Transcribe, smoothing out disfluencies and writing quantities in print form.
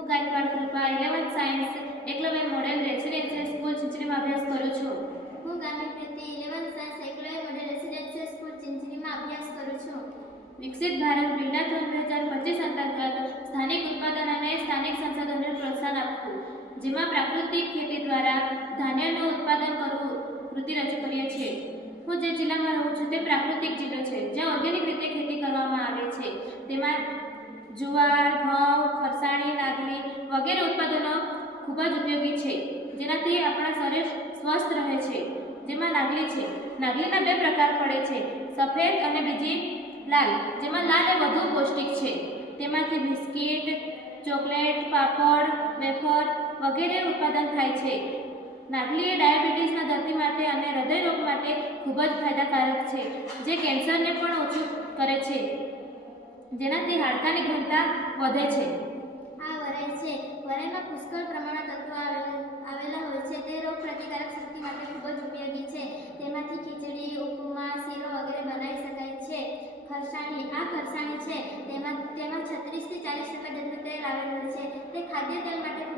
હું Gaikwad Krupa 11th science Eklavya model residential school ચિંચણીમાં અભ્યાસ કરું છું. હું Gami Preeti 11th science Eklavya model residential school ચિંચણીમાં અભ્યાસ કરું છું. વિકસિત ભારત બિલ્ડાથોન 2025 અંતર્ગત સ્થાનિક ઉત્પાદન અને સ્થાનિક સંસાધનોને પ્રોત્સાહન આપવું, જેમાં પ્રાકૃતિક ખેતી દ્વારા ધાન્યનું ઉત્પાદન કરવું કૃતિ રજૂ કરીએ છીએ. હું જે જિલ્લામાં રહું છું તે પ્રાકૃતિક જિલ્લો છે, જ્યાં ઓર્ગેનિક રીતે ખેતી કરવામાં આવે છે. તેમાં જુવાર, ઘઉં, ફરસાણી, નાગલી વગેરે ઉત્પાદનો ખૂબ જ ઉપયોગી છે, જેનાથી આપણા શરીર સ્વસ્થ રહે છે. જેમાં નાગલી છે. નાગલીના બે પ્રકાર પડે છે, સફેદ અને બીજી લાલ. જેમાં લાલ એ વધુ પૌષ્ટિક છે. તેમાંથી બિસ્કિટ, ચોકલેટ, પાપડ, વેફર વગેરે ઉત્પાદન થાય છે. નાગલી એ ડાયાબિટીસના દર્દી માટે અને હૃદય રોગ માટે ખૂબ જ ફાયદાકારક છે, જે કેન્સરને પણ ઓછું કરે છે, જેનાથી હાડકાની ઘનતા વધે છે. આ વરાઈ છે. વરાઈમાં પુષ્કળ પ્રમાણમાં તત્વો આવેલા હોય છે. તે રોગ પ્રતિકારક શક્તિ માટે ખૂબ જ ઉપયોગી છે. તેમાંથી ખીચડી, ઉપમા, શીરો વગેરે બનાવી શકાય છે. ફરસાણી. આ ફરસાણી છે તેમાં 36 થી 40% જેટલું તેલ આવેલું હોય છે. તે ખાદ્ય તેલ માટે